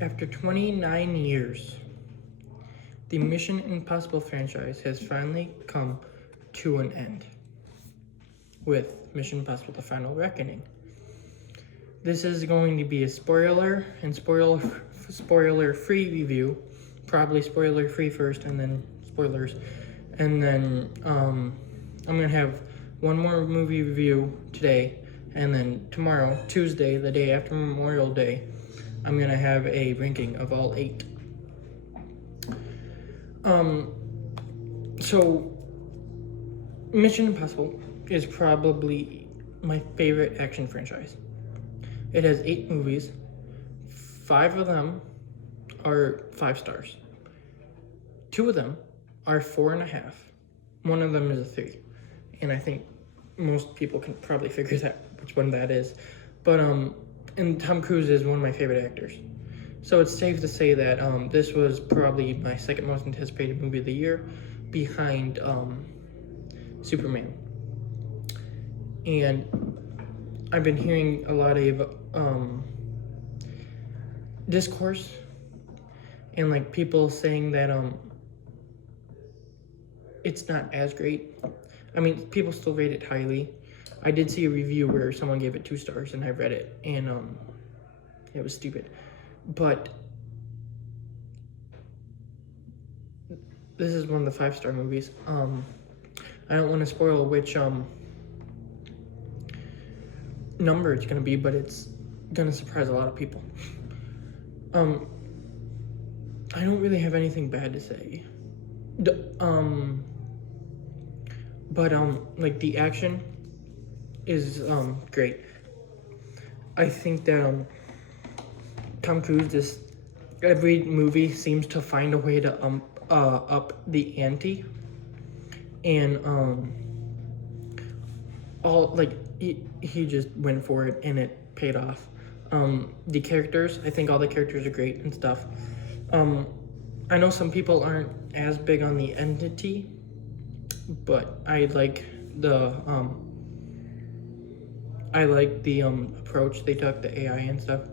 After 29 years, the Mission Impossible franchise has finally come to an end with Mission Impossible: The Final Reckoning. This is going to be a spoiler and spoiler-free review. Probably spoiler-free first and then spoilers. And then I'm going to have one more movie review today, and then tomorrow, Tuesday, the day after Memorial Day, I'm going to have a ranking of all 8. So Mission Impossible is probably my favorite action franchise. It has 8 movies. 5 of them are 5 stars. 2 of them are 4.5. One of them is a 3. And I think most people can probably figure out which one that is. But and Tom Cruise is one of my favorite actors. So it's safe to say that this was probably my second most anticipated movie of the year, behind Superman. And I've been hearing a lot of discourse and like people saying that it's not as great. I mean, people still rate it highly. I did see a review where someone gave it 2 stars, and I read it, and it was stupid. But this is one of the 5-star movies. I don't want to spoil which number it's gonna be, but it's gonna surprise a lot of people. I don't really have anything bad to say. But like the action is great. I think that Tom Cruise just every movie seems to find a way to up the ante, and all like he just went for it and it paid off. The characters, I think all the characters are great and stuff. I know some people aren't as big on the entity, but I like the approach they took, the AI and stuff.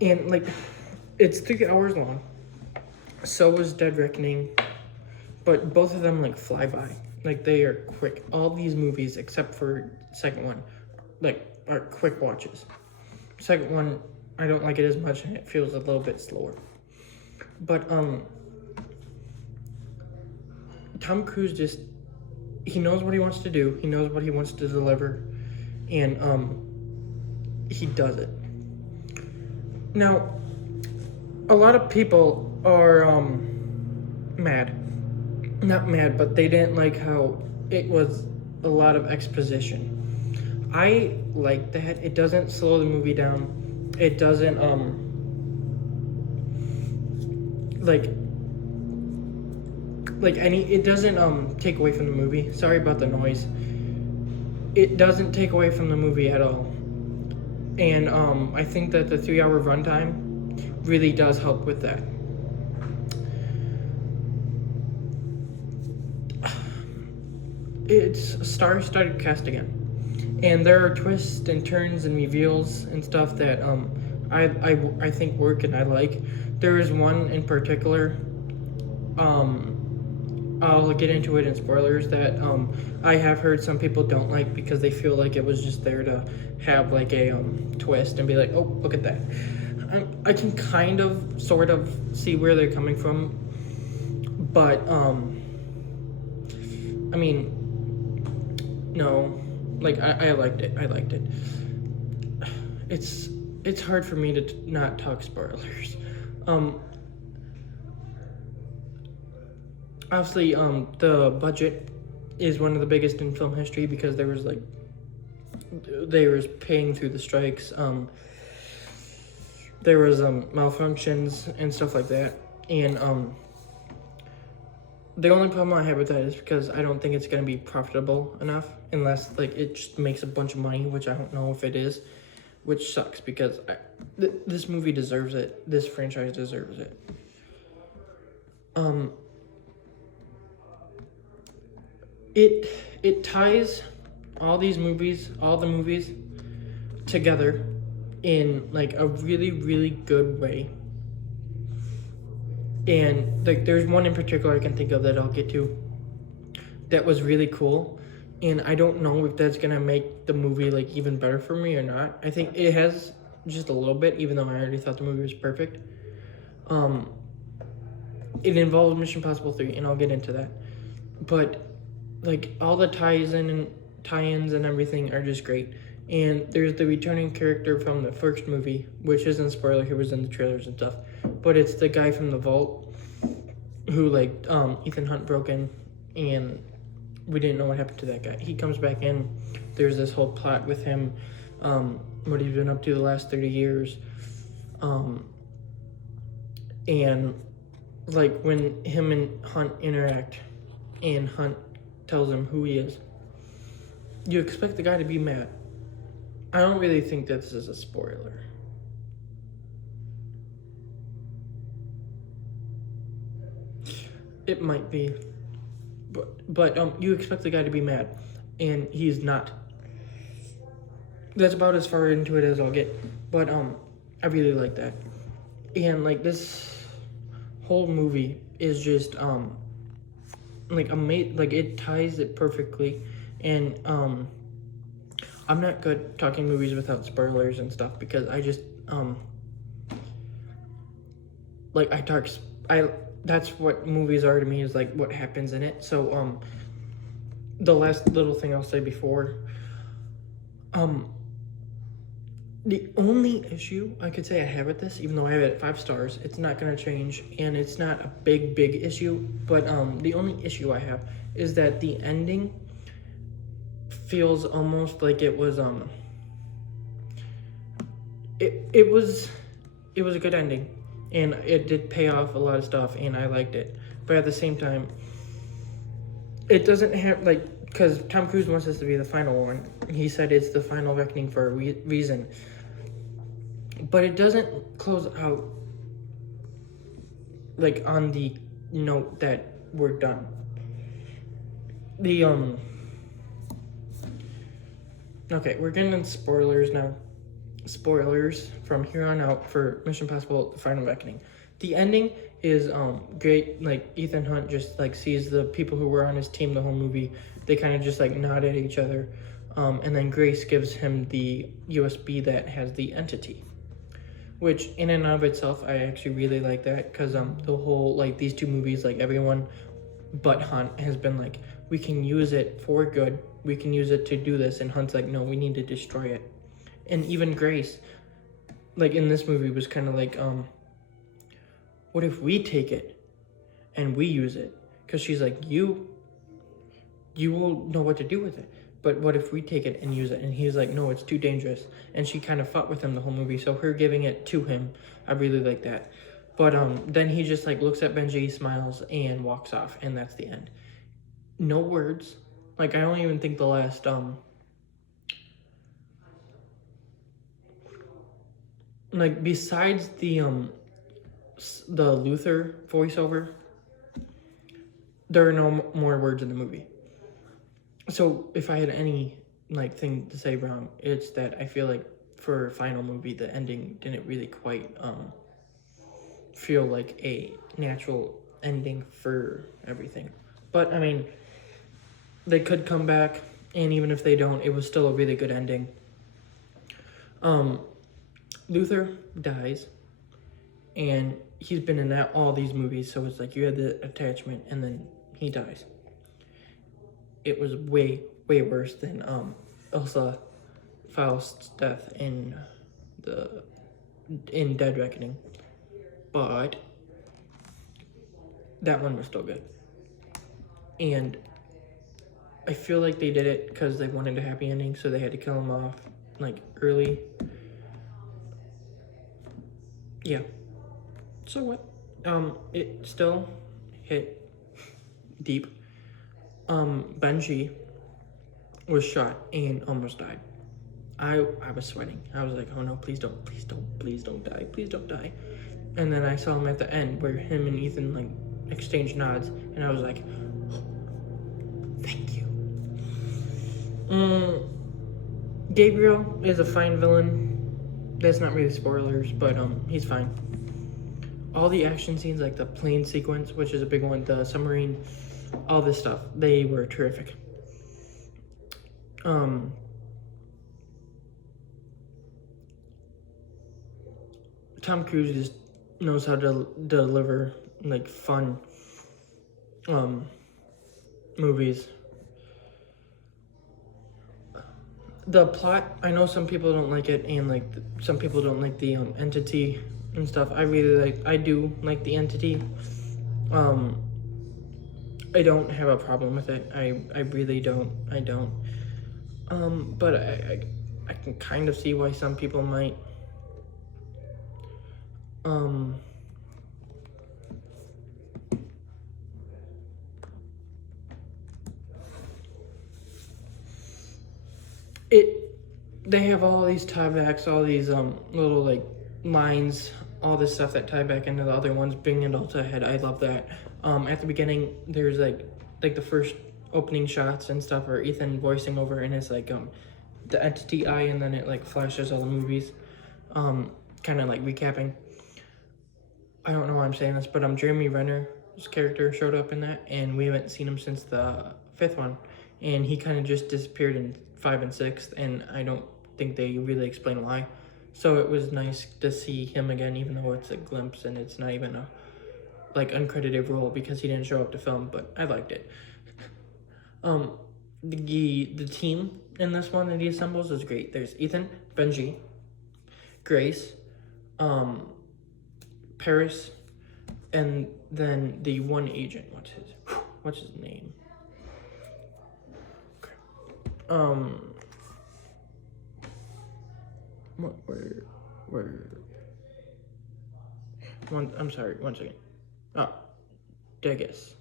And like it's 3 hours long. So was Dead Reckoning, but both of them like fly by. Like they are quick. All these movies except for the second one, like are quick watches. Second one, I don't like it as much, and it feels a little bit slower. But Tom Cruise just he knows what he wants to do. He knows what he wants to deliver, and he does it. Now, a lot of people are mad. Not mad, but they didn't like how it was a lot of exposition. I like that. It doesn't slow the movie down. It doesn't it doesn't take away from the movie. Sorry about the noise. It doesn't take away from the movie at all. And I think that the 3-hour runtime really does help with that. It's a star-studded cast again, and there are twists and turns and reveals and stuff that I think work and I like. There is one in particular. I'll get into it in spoilers that I have heard some people don't like because they feel like it was just there to have like a twist and be like, oh, look at that. I can kind of, sort of see where they're coming from, but I mean, no, like I liked it. I liked it. It's hard for me to not talk spoilers. Obviously, the budget is one of the biggest in film history because they was paying through the strikes. There was malfunctions and stuff like that, and the only problem I have with that is because I don't think it's gonna be profitable enough unless like it just makes a bunch of money, which I don't know if it is, which sucks because this movie deserves it. This franchise deserves it. It ties all the movies together in like a really, really good way. And like there's one in particular I can think of that I'll get to that was really cool. And I don't know if that's gonna make the movie like even better for me or not. I think it has just a little bit, even though I already thought the movie was perfect. It involves Mission Impossible 3, and I'll get into that. But like all the tie-ins and everything are just great. And there's the returning character from the first movie, which isn't a spoiler, he was in the trailers and stuff. But it's the guy from the vault who like Ethan Hunt broke in, and we didn't know what happened to that guy. He comes back in. There's this whole plot with him, what he's been up to the last 30 years. And like when him and Hunt interact and Hunt tells him who he is, you expect the guy to be mad. I don't really think that this is a spoiler. It might be, but you expect the guy to be mad, and he's not. That's about as far into it as I'll get, but I really like that, and like this whole movie is just like amazing. Like it ties it perfectly, and I'm not good talking movies without spoilers and stuff because I just like that's what movies are to me, is like what happens in it. So the last little thing I'll say before, the only issue I could say I have with this, even though I have it at 5 stars, it's not going to change, and it's not a big issue, but the only issue I have is that the ending feels almost like it was it was a good ending, and it did pay off a lot of stuff, and I liked it, but at the same time it doesn't have like, because Tom Cruise wants this to be the final one. He said it's the final reckoning for a reason, but it doesn't close out like on the note that we're done. The okay, we're getting into spoilers now. Spoilers from here on out for Mission Impossible: The Final Reckoning. The ending is great. Like Ethan Hunt just like sees the people who were on his team the whole movie. They kind of just like nod at each other, and then Grace gives him the USB that has the entity, which in and of itself I actually really like that, because the whole like these two movies, like everyone but Hunt has been like, we can use it for good, we can use it to do this, and Hunt's like, no, we need to destroy it. And even Grace, like in this movie, was kind of like, what if we take it and we use it? Because she's like, you will know what to do with it, but what if we take it and use it? And he's like, no, it's too dangerous. And she kind of fought with him the whole movie, so her giving it to him, I really like that. But then he just like looks at Benji, smiles, and walks off, and that's the end. No words. Like I don't even think the last like besides the Luther voiceover, there are no more words in the movie. So if I had any like thing to say wrong, it's that I feel like for a final movie, the ending didn't really quite feel like a natural ending for everything. But I mean, they could come back, and even if they don't, it was still a really good ending. Luther dies, and he's been in all these movies, so it's like you had the attachment, and then he dies. It was way worse than Ilsa Faust's death in Dead Reckoning, but that one was still good. And I feel like they did it because they wanted a happy ending, so they had to kill him off like early. Yeah. So what? It still hit deep. Benji was shot and almost died. I was sweating. I was like, oh no, please don't die, please don't die. And then I saw him at the end where him and Ethan like exchanged nods, and I was like, thank you. Gabriel is a fine villain. That's not really spoilers, but he's fine. All the action scenes, like the plane sequence, which is a big one, the submarine, all this stuff, they were terrific. Tom Cruise just knows how to deliver like fun movies. The plot, I know some people don't like it, and like some people don't like the entity and stuff. I do like the entity. I don't have a problem with it. I really don't. I don't. But I can kind of see why some people might. They have all these tiebacks, all these little like lines, all this stuff that tie back into the other ones, bringing it all to a head. I love that. At the beginning, there's like the first opening shots and stuff, or Ethan voicing over, and it's like the entity eye, and then it like flashes all the movies, kind of like recapping. I don't know why I'm saying this, but Jeremy Renner's character showed up in that, and we haven't seen him since the 5th one, and he kind of just disappeared in 5 and 6, and I don't think they really explain why. So it was nice to see him again, even though it's a glimpse and it's not even a like uncredited role because he didn't show up to film, but I liked it. The team in this one that he assembles is great. There's Ethan, Benji, Grace, Paris, and then the one agent. What's his name? I'm sorry, one second. Oh, Diaz.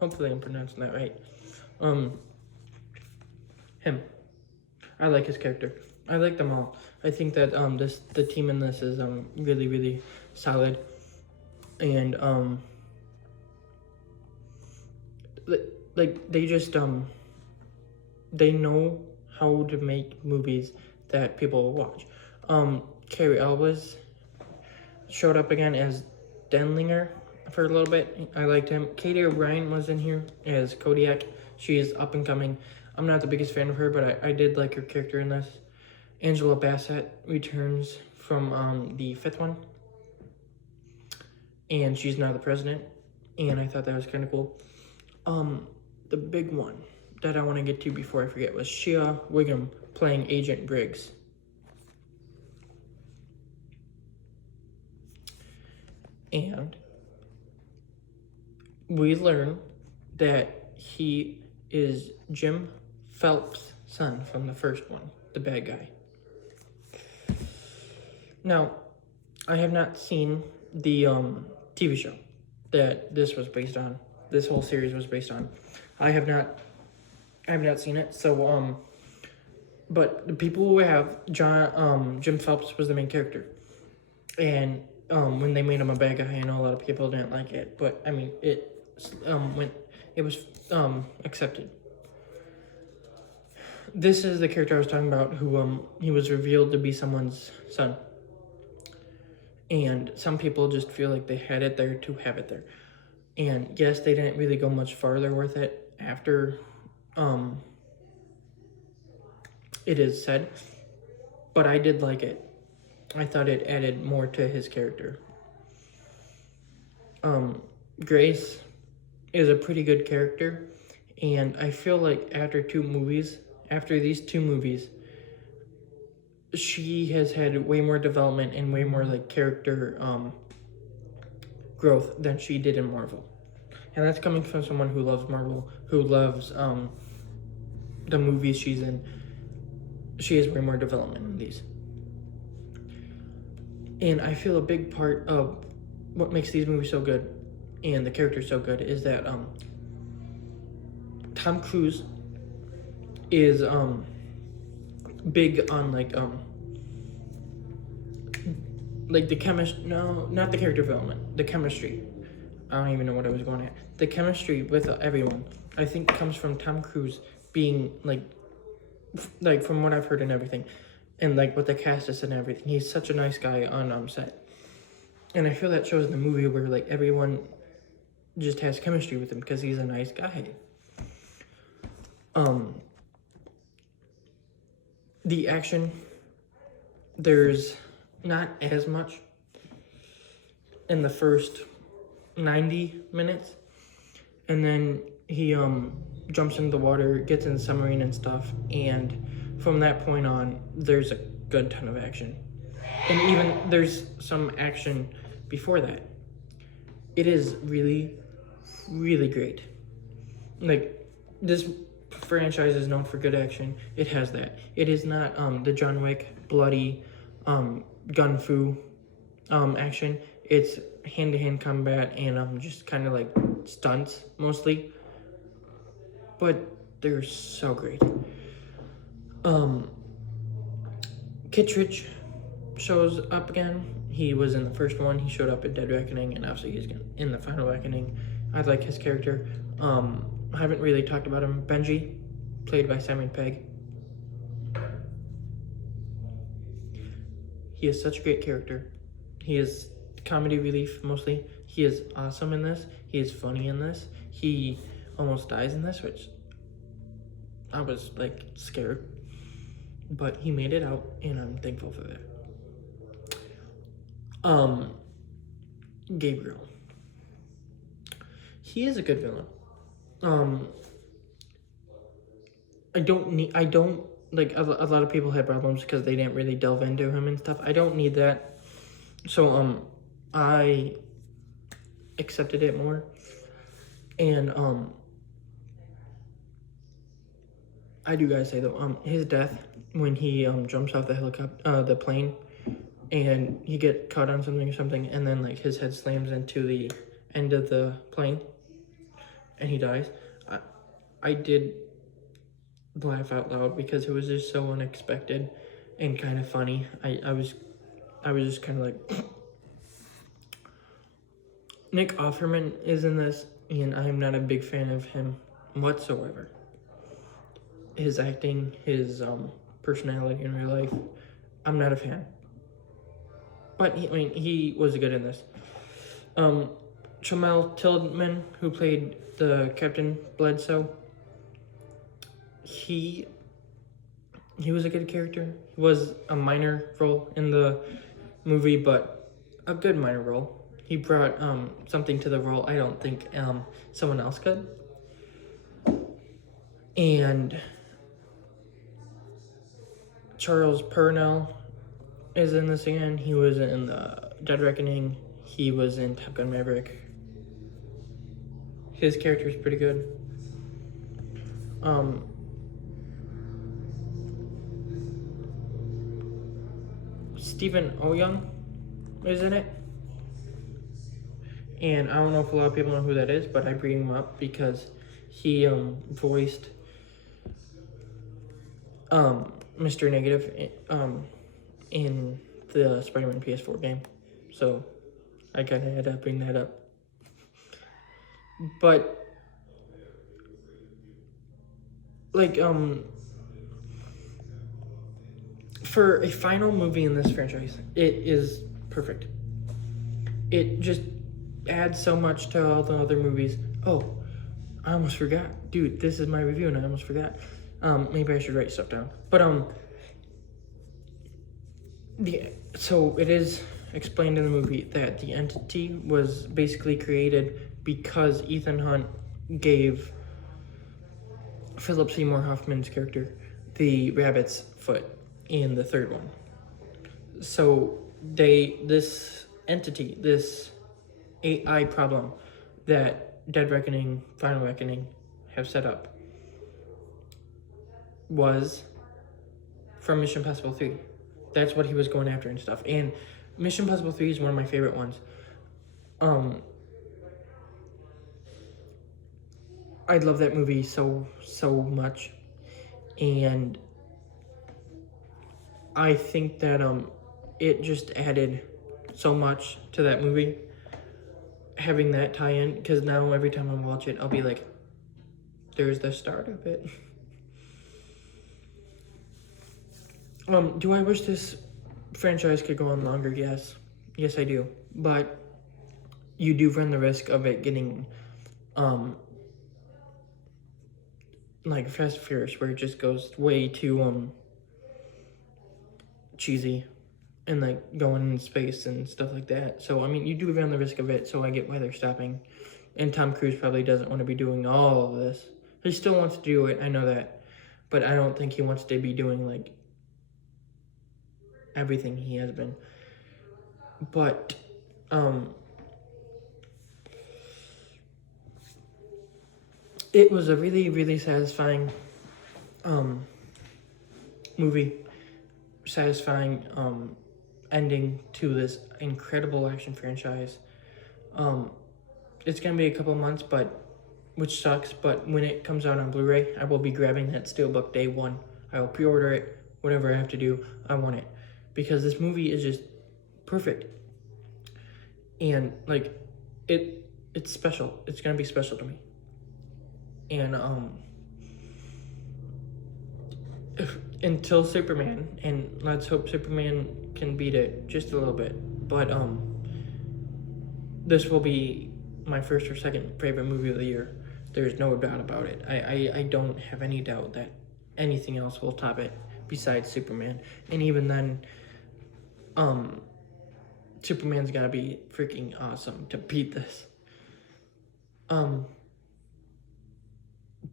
Hopefully I'm pronouncing that right. Him. I like his character. I like them all. I think that the team in this is really, really solid. And like they just they know how to make movies that people will watch. Carrie Elwes showed up again as Denlinger for a little bit. I liked him. Katie O'Brien was in here as Kodiak. She is up and coming. I'm not the biggest fan of her, but I did like her character in this. Angela Bassett returns from the 5th one, and she's now the president, and I thought that was kind of cool. The big one that I want to get to before I forget was Shea Whigham playing Agent Briggs. And we learn that he is Jim Phelps' son from the first one, the bad guy. Now, I have not seen the TV show that this was based on. This whole series was based on. I have not seen it. So but the people who have Jim Phelps was the main character, and when they made him a bad guy, I know a lot of people didn't like it, but I mean it was accepted. This is the character I was talking about, who he was revealed to be someone's son. And some people just feel like they had it there to have it there. And yes, they didn't really go much farther with it after it is said, but I did like it. I thought it added more to his character. Grace is a pretty good character, and I feel like after these two movies, she has had way more development and way more like character growth than she did in Marvel. And that's coming from someone who loves Marvel, who loves the movies she's in. She has way more development in these. And I feel a big part of what makes these movies so good and the characters so good is that Tom Cruise is big on like the chemistry. No, not the character development, the chemistry. I don't even know what I was going at. The chemistry with everyone, I think, comes from Tom Cruise being like from what I've heard and everything, and like with the cast and everything. He's such a nice guy on set, and I feel that shows in the movie where like everyone just has chemistry with him because he's a nice guy. The action, there's not as much in the first 90 minutes, and then he jumps into the water, gets in the submarine and stuff, and from that point on, there's a good ton of action. And even there's some action before that. It is really, really great. Like, this franchise is known for good action. It has that. It is not the John Wick bloody gun fu action. It's hand-to-hand combat and just kind of like stunts mostly, but they're so great. Kittredge shows up again. He was in the first one. He showed up in Dead Reckoning, and obviously he's in the final Reckoning. I like his character. I haven't really talked about him. Benji, played by Simon Pegg. He is such a great character. He is comedy relief mostly. He is awesome in this. He is funny in this. He almost dies in this, which I was like scared, but he made it out, and I'm thankful for that. Gabriel. He is a good villain. I don't like a lot of people had problems because they didn't really delve into him and stuff. I don't need that. So I accepted it more. And I do gotta say though, his death when he jumps off the helicopter, the plane, and he get caught on something, and then like his head slams into the end of the plane, and he dies. I did laugh out loud because it was just so unexpected and kind of funny. I was just kind of like. Nick Offerman is in this, and I'm not a big fan of him whatsoever. His acting, his personality in real life, I'm not a fan. But he was good in this. Jamel Tillman, who played the Captain Bledsoe, he was a good character. He was a minor role in the movie, but a good minor role. He brought something to the role I don't think someone else could. And Charles Purnell is in this again. He was in the Dead Reckoning. He was in Top Gun Maverick. His character is pretty good. Stephen Oyoung is in it. And I don't know if a lot of people know who that is, but I bring him up because he voiced Mr. Negative in the Spider-Man PS4 game. So I kind of had to bring that up. But like for a final movie in this franchise, it is perfect. It just adds so much to all the other movies. Oh, I almost forgot. Dude, this is my review and I almost forgot. Maybe I should write stuff down. But so it is explained in the movie that the entity was basically created because Ethan Hunt gave Philip Seymour Hoffman's character the rabbit's foot in the third one. So this entity, this AI problem that Dead Reckoning, Final Reckoning have set up was from Mission Impossible 3. That's what he was going after and stuff. And Mission Impossible 3 is one of my favorite ones. I love that movie so much. And I think that it just added so much to that movie, having that tie-in, because now every time I watch it, I'll be like, there's the start of it. Do I wish this franchise could go on longer? Yes. Yes, I do. But you do run the risk of it getting, like Fast and Furious, where it just goes way too, cheesy and like going in space and stuff like that. So, I mean, you do run the risk of it, so I get why they're stopping. And Tom Cruise probably doesn't want to be doing all of this. He still wants to do it, I know that. But I don't think he wants to be doing like everything he has been. But it was a really, really satisfying movie, satisfying ending to this incredible action franchise. It's gonna be a couple months, but which sucks. But when it comes out on Blu-ray, I will be grabbing that steelbook day one. I will pre-order it. Whatever I have to do, I want it because this movie is just perfect. And like, it's special. It's gonna be special to me. And until Superman, and let's hope Superman can beat it just a little bit. But this will be my first or second favorite movie of the year. There's no doubt about it. I don't have any doubt that anything else will top it besides Superman. And even then, Superman's gotta be freaking awesome to beat this.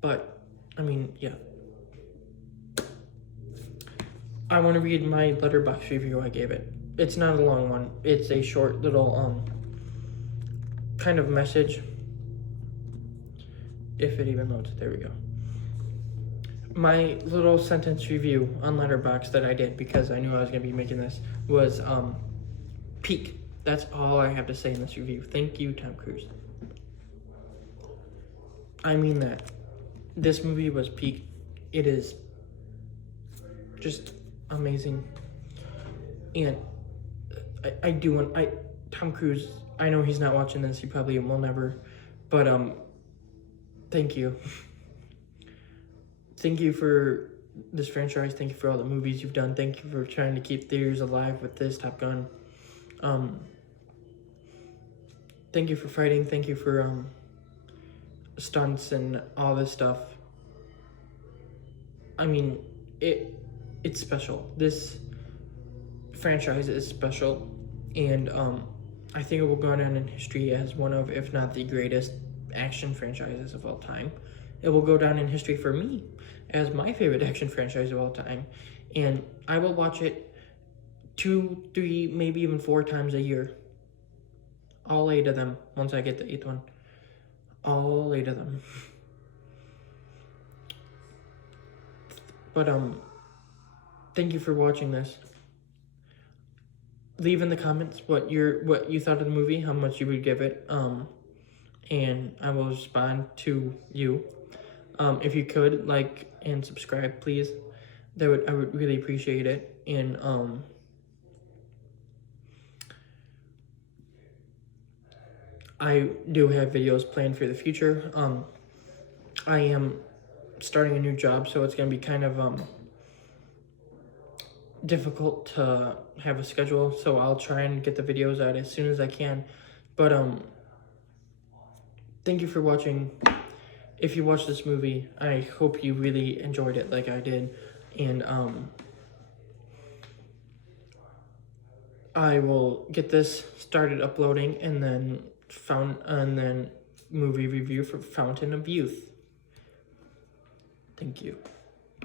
But I mean, yeah. I want to read my Letterboxd review I gave it. It's not a long one. It's a short little kind of message. If it even loads, there we go. My little sentence review on Letterboxd that I did because I knew I was gonna be making this was peak. That's all I have to say in this review. Thank you, Tom Cruise. I mean that. This movie was peak. It is just amazing. And I do want Tom Cruise, I know he's not watching this, he probably will never, but thank you. Thank you for this franchise. Thank you for all the movies you've done. Thank you for trying to keep theaters alive with this Top Gun. Thank you for fighting. Thank you for stunts and all this stuff. I mean, it's special. This franchise is special, and I think it will go down in history as one of, if not the greatest action franchises of all time. It will go down in history for me as my favorite action franchise of all time, and I will watch it 2, 3, maybe even 4 times a year. All 8 of them, once I get the 8th one. All 8 of them. But thank you for watching this. Leave in the comments what you thought of the movie, how much you would give it, and I will respond to you. If you could like and subscribe, please. I would really appreciate it. And I do have videos planned for the future. I am starting a new job, so it's gonna be kind of difficult to have a schedule, so I'll try and get the videos out as soon as I can. But thank you for watching. If you watched this movie, I hope you really enjoyed it like I did, and I will get this started uploading, and then movie review for Fountain of Youth. Thank you.